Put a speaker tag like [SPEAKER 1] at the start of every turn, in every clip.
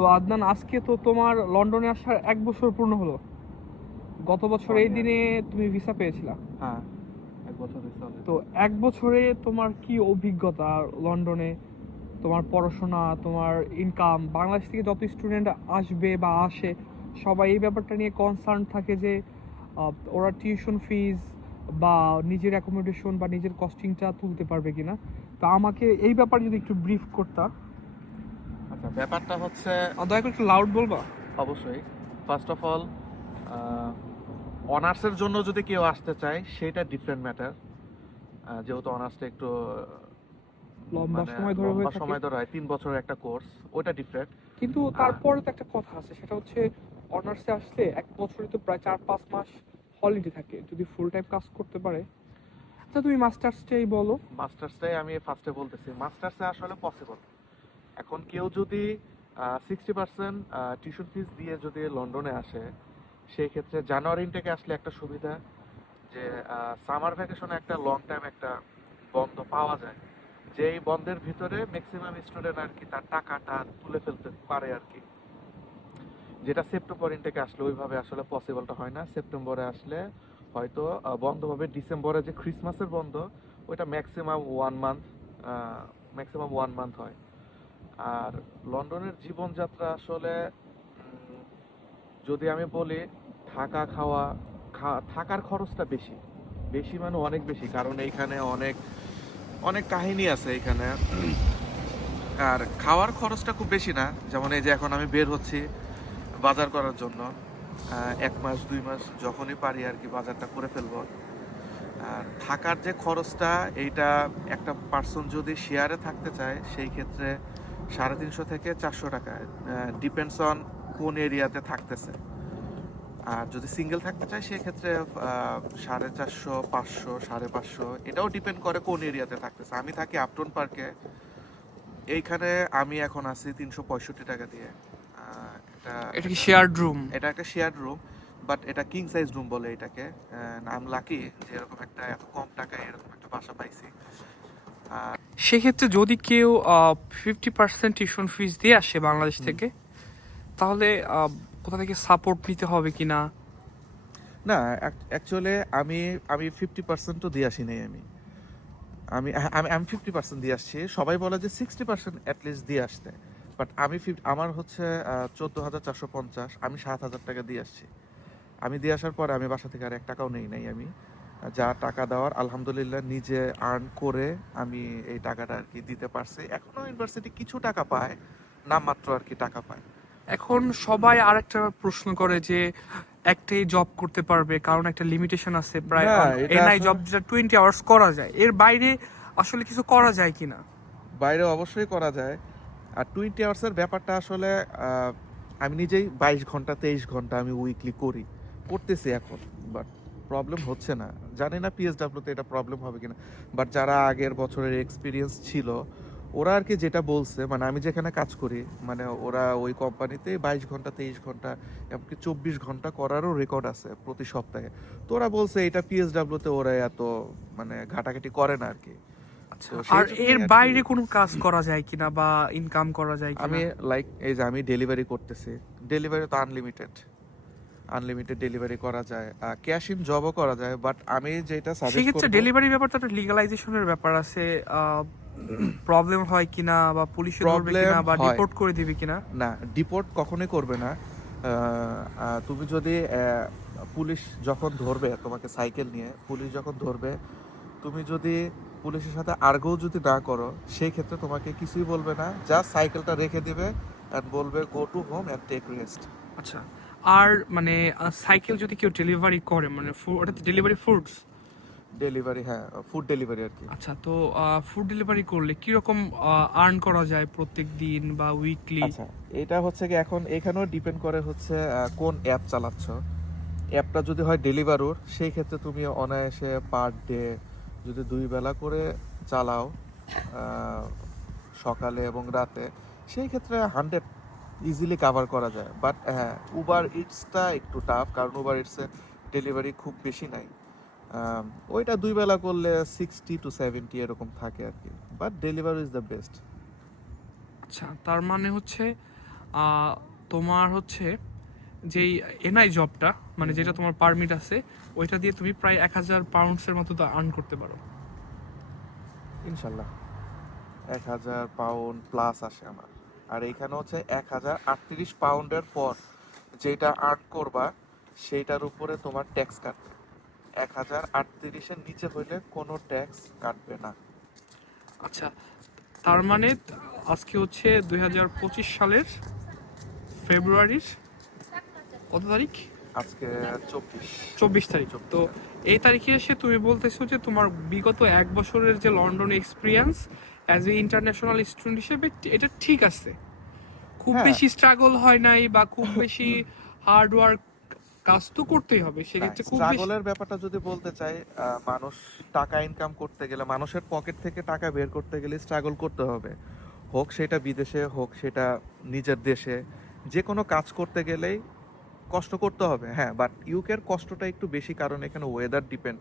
[SPEAKER 1] তো আদনান আজকে তো তোমার লন্ডনে আসার এক বছর পূর্ণ হলো। গত বছর এই দিনে তুমি ভিসা পেয়েছিলা।
[SPEAKER 2] হ্যাঁ এক বছর
[SPEAKER 1] তো এক বছরে তোমার কি অভিজ্ঞতা লন্ডনে? তোমার পড়াশোনা তোমার ইনকাম বাংলাদেশ থেকে যত স্টুডেন্ট আসবে বা আসে সবাই এই ব্যাপারটা নিয়ে কনসার্ন থাকে যে ওরা টিউশন ফিজ বা নিজের অ্যাকোমোডেশন বা নিজের কস্টিংটা তুলতে পারবে কিনা। তা আমাকে এই ব্যাপারে যদি একটু ব্রিফ করতা।
[SPEAKER 2] আচ্ছা ব্যাপারটা হচ্ছে
[SPEAKER 1] দয়া করে একটু লাউড বলবা।
[SPEAKER 2] অবশ্যই। ফার্স্ট অফ অল অনার্সের জন্য যদি কেউ আসতে চায় সেটা ডিফারেন্ট ম্যাটার যেহেতু অনার্সটা একটু
[SPEAKER 1] লম্বা
[SPEAKER 2] মানে
[SPEAKER 1] সময় ধরে
[SPEAKER 2] লম্বা সময় ধরে হয় তিন বছরের একটা কোর্স ওটা ডিফারেন্ট
[SPEAKER 1] কিন্তু তারপরে তো একটা কথা আছে সেটা হচ্ছে অনার্সে আসলে এক বছরে তো প্রায় চার পাঁচ মাস হলিডে থাকে। যদি ফুল টাইম কাজ করতে পারে। আচ্ছা তুমি মাস্টার্সটাই বলো।
[SPEAKER 2] মাস্টার্সটাই আমি ফার্স্টে বলতেছি। মাস্টার্সে আসলে পসিবল এখন কেউ যদি সিক্সটি পার্সেন্ট টিউশন ফিস দিয়ে যদি লন্ডনে আসে সেই ক্ষেত্রে জানুয়ারি ইনটেকে আসলে একটা সুবিধা যে সামার ভ্যাকেশনে একটা লং টাইম একটা বন্ধ পাওয়া যায়। যে এই বন্ধের ভিতরে ম্যাক্সিমাম স্টুডেন্ট আর কি তার টাকাটা তুলে ফেলতে পারে আর কি। যেটা সেপ্টেম্বর ইনটেকে আসলে ওইভাবে আসলে পসিবলটা হয় না। সেপ্টেম্বরে আসলে হয়তো বন্ধ হবে। ডিসেম্বরে যে ক্রিসমাসের বন্ধ, ওইটা maximum one month maximum one month হয়। আর লন্ডনের জীবনযাত্রা আসলে যদি আমি বলি, থাকা, খাওয়া থাকার খরচটা বেশি। বেশি মানে অনেক বেশি, কারণ এইখানে অনেক অনেক কাহিনী আছে এখানে আর খাওয়ার খরচটা খুব বেশি না, যেমন এই যে এখন আমি বের হচ্ছি বাজার করার জন্য এক মাস, দুই মাস যখনই পারি আর কি বাজারটা করে ফেলব। আর থাকার যে খরচটা, এইটা একটা পার্সন যদি শেয়ারে থাকতে চায়, সেই ক্ষেত্রে সাড়ে তিনশো থেকে চারশো টাকা ডিপেন্ডস অন কোন এরিয়াতে থাকতেছে। আর যদি সিঙ্গেল থাকতে চায় সেক্ষেত্রে সাড়ে চারশো পাঁচশো সাড়ে পাঁচশো এটাও ডিপেন্ড করে কোন এরিয়াতে থাকতেছে। আমি থাকি আপটন পার্কে এইখানে আমি এখন আছি তিনশো পঁয়ষট্টি টাকা দিয়ে। এটা
[SPEAKER 1] এটা কি শেয়ার্ড রুম
[SPEAKER 2] এটা একটা শেয়ার রুম বাট এটা কিং সাইজ রুম বলে এটাকে। আই লাকি যে এরকম একটা এত কম টাকায় এরকম একটা বাসা পাইছি।
[SPEAKER 1] সেক্ষেত্রে যদি কেউ ফিফটি পার্সেন্ট টিউশন ফিস দিয়ে আসে বাংলাদেশ থেকে তাহলে কোথা থেকে সাপোর্ট নিতে হবে কি
[SPEAKER 2] না? না অ্যাকচুয়ালি আমি আমি ফিফটি পার্সেন্টও দিয়ে আসি নাই আমি। আমি আমি আমি ফিফটি পার্সেন্ট দিয়ে আসছি। সবাই বলে যে সিক্সটি পার্সেন্ট অ্যাটলিস্ট দিয়ে আসতে। বাট আমি ফিফ- আমার হচ্ছে চোদ্দ হাজার চারশো পঞ্চাশ আমি সাত হাজার টাকা দিয়ে আসছি। আমি দিয়ে আসার পরে আমি বাসা থেকে আর এক টাকাও নেই নাই আমি। যা টাকা দেওয়ার আলহামদুলিল্লাহ নিজে আর্ন করে আমি এই টাকাটা আর কি দিতে পারছি। এখনও ইউনিভার্সিটি কিছু টাকা পায় নামমাত্র আর কি টাকা পায়।
[SPEAKER 1] এখন সবাই আরেকটা প্রশ্ন করে যে একটাই জব করতে পারবে কারণ একটা লিমিটেশন আছে প্রায় এনআই জব যেটা টোয়েন্টি আওয়ার্স করা যায়। এর বাইরে আসলে কিছু করা যায় কিনা?
[SPEAKER 2] বাইরে অবশ্যই করা যায়। আর টোয়েন্টি আওয়ার্সের ব্যাপারটা আসলে আমি নিজেই বাইশ ঘণ্টা তেইশ ঘণ্টা আমি উইকলি করি। করতেছি এখন বাট প্রবলেম হচ্ছে না। জানি না পিএসডাব্লিউতে এটা প্রবলেম হবে কিনা বাট যারা আগের বছরের এক্সপিরিয়েন্স ছিল ওরা আর কি যেটা বলছে মানে আমি যেখানে কাজ করি মানে ওরা ওই কোম্পানিতে বাইশ ঘণ্টা তেইশ ঘণ্টা এমনকি চব্বিশ ঘণ্টা করারও রেকর্ড আছে প্রতি সপ্তাহে। তো ওরা বলছে এটা পিএসডাব্লিউতে ওরা এত মানে ঘাটাঘাটি করে না আর কি।
[SPEAKER 1] আচ্ছা আর এর বাইরে কোনো কাজ করা যায় কিনা বা ইনকাম করা যায় কিনা?
[SPEAKER 2] আমি লাইক এই যে আমি ডেলিভারি করতেছি ডেলিভারি তো আনলিমিটেড আনলিমিটেড ডেলিভারি করা যায় ক্যাশ ইন জবও করা যায় বাট আমি যেটা সাজেস্ট
[SPEAKER 1] সেক্ষেত্রে ডেলিভারি ব্যাপারটা একটা লিগালাইজেশনের ব্যাপার আছে প্রবলেম হয় কিনা বা পুলিশে ধরবে কিনা বা ডিপোর্ট করে দিবে কিনা?
[SPEAKER 2] না ডিপোর্ট কখনোই করবে না। তুমি যদি পুলিশ যখন ধরবে তোমাকে সাইকেল নিয়ে পুলিশ যখন ধরবে তুমি যদি পুলিশের সাথে আর্গও যদি না করো সেই ক্ষেত্রে তোমাকে কিছুই বলবে না জাস্ট সাইকেলটা রেখে দিবে অ্যান্ড বলবে go to home and take rest
[SPEAKER 1] আচ্ছা। আর মানে সাইকেল যদি কেউ ডেলিভারি করে মানে ওটা ডেলিভারি ফুডস
[SPEAKER 2] ডেলিভারি হ্যাঁ ফুড ডেলিভারি আর কি।
[SPEAKER 1] আচ্ছা তো ফুড ডেলিভারি করলে কীরকম আর্ন করা যায় প্রত্যেক দিন বা উইকলি
[SPEAKER 2] আচ্ছা এটা হচ্ছে কি এখন এখানেও ডিপেন্ড করে হচ্ছে কোন অ্যাপ চালাচ্ছ। অ্যাপটা যদি হয় ডেলিভারুর সেই ক্ষেত্রে তুমি অনায়াসে পার ডে যদি দুই বেলা করে চালাও সকালে এবং রাতে সেই ক্ষেত্রে হান্ড্রেড ইজিলি কাভার করা যায়। বাট হ্যাঁ উবার ইটসটা একটু টাফ কারণ উবার ইটসে ডেলিভারি খুব বেশি নাই। ওইটা দুই বেলা করলে সিক্সটি টু সেভেন্টি এরকম থাকে আর কি। But delivery is the best
[SPEAKER 1] আচ্ছা তার মানে হচ্ছে তোমার হচ্ছে যেই এনআই জবটা মানে যেটা তোমার পারমিট আছে ওইটা দিয়ে তুমি প্রায় এক হাজার পাউন্ডসের মতো আর্ন করতে পারো।
[SPEAKER 2] ইনশাল্লাহ। এক হাজার পাউন্ড প্লাস আসে আমার। আর এইখানে হচ্ছে এক হাজার আটত্রিশ পাউন্ডের পর যেটা আর্ন করবা সেইটার উপরে তোমার ট্যাক্স কাটবে। এক হাজার আটত্রিশের নিচে হইলে কোনো ট্যাক্স কাটবে না।
[SPEAKER 1] আচ্ছা তার মানে আজকে হচ্ছে দুই হাজার পঁচিশ সালের ফেব্রুয়ারির কত তারিখ?
[SPEAKER 2] আজকে চব্বিশ।
[SPEAKER 1] চব্বিশ তারিখ। তো এই তারিখে এসে তুমি বলতেছো যে তোমার বিগত এক বছরের যে London experience as a international student হিসেবে এটা ঠিক আছে খুব
[SPEAKER 2] হ্যাঁ।
[SPEAKER 1] বেশি স্ট্রাগল হয় নাই বা খুব বেশি হার্ড ওয়ার্ক কাজ তো করতেই হবে সেক্ষেত্রে খুব
[SPEAKER 2] স্ট্রাগলের ব্যাপারটা যদি বলতে চাই মানুষ টাকা ইনকাম করতে গেলে মানুষের পকেট থেকে টাকা বের করতে গেলে স্ট্রাগল করতে হবে হোক সেটা বিদেশে হোক সেটা নিজের দেশে যে কোনো কাজ করতে গেলেই কষ্ট করতে হবে হ্যাঁ বাট ইউকের কষ্টটা একটু বেশি কারণ এখানে ওয়েদার ডিপেন্ড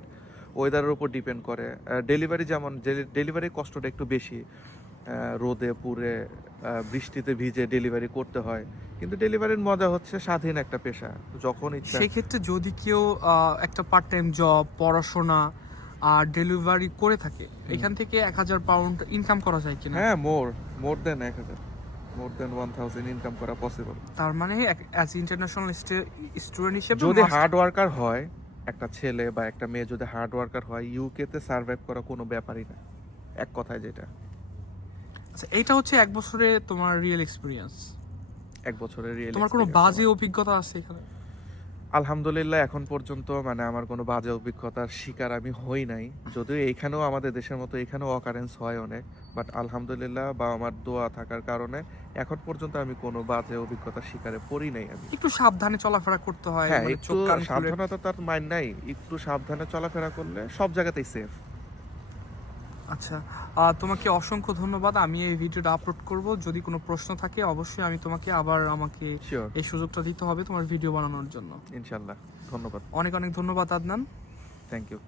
[SPEAKER 2] ওয়েদারের উপর ডিপেন্ড করে। ডেলিভারি যেমন ডেলিভারির কষ্টটা একটু বেশি। রোদে আহ, বৃষ্টিতে ভিজে ডেলিভারি করতে হয়। কিন্তু ডেলিভারির মজা হচ্ছে স্বাধীন একটা পেশা। যখন ইচ্ছা।
[SPEAKER 1] সেক্ষেত্রে যদি কেউ একটা পার্ট টাইম জব পড়াশোনা আর ডেলিভারি করে থাকে এখান থেকে এক হাজার পাউন্ড ইনকাম করা যায় কিনা?
[SPEAKER 2] হ্যাঁ মোর মোর দেন এক হাজার। More than one thousand income করা পসিবল
[SPEAKER 1] তার মানে অ্যাজ ইন্টারন্যাশনাল স্টুডেন্ট হিসেবে
[SPEAKER 2] যদি হার্ড ওয়ার্কার হয় একটা ছেলে বা একটা মেয়ে যদি হার্ড ওয়ার্কার হয় ইউকে তে সার্ভাইভ করা কোনো ব্যাপারই না। এক কথায় যেটা।
[SPEAKER 1] আচ্ছা এটা হচ্ছে এক বছরে তোমার রিয়েল এক্সপিরিয়েন্স
[SPEAKER 2] এক বছরের রিয়েল
[SPEAKER 1] তোমার কোনো বাজে অভিজ্ঞতা আছে এখানে?
[SPEAKER 2] আলহামদুলিল্লাহ এখন পর্যন্ত মানে আমার কোনো বাজে অভিজ্ঞতার শিকার আমি হই নাই। যদিও এখানেও আমাদের দেশের মতো এখানেও অকারেন্স হয় অনেক বাট আলহামদুলিল্লাহ বা আমার দোয়া থাকার কারণে এখন পর্যন্ত আমি কোনো বাজে অভিজ্ঞতার শিকারে পড়ি নাই আমি।
[SPEAKER 1] একটু সাবধানে চলাফেরা করতে হয়
[SPEAKER 2] হ্যাঁ
[SPEAKER 1] মানে
[SPEAKER 2] একটু সাবধানতা তার মাইন নাই একটু সাবধানে চলাফেরা করলে সব জায়গাতেই সেফ
[SPEAKER 1] আচ্ছা তোমাকে অসংখ্য ধন্যবাদ। আমি এই ভিডিওটা আপলোড করব। যদি কোনো প্রশ্ন থাকে অবশ্যই আমি তোমাকে আবার আমাকে এই সুযোগটা দিতে হবে তোমার ভিডিও বানানোর জন্য।
[SPEAKER 2] ইনশাল্লাহ ধন্যবাদ।
[SPEAKER 1] অনেক অনেক ধন্যবাদ আদনান।
[SPEAKER 2] Thank you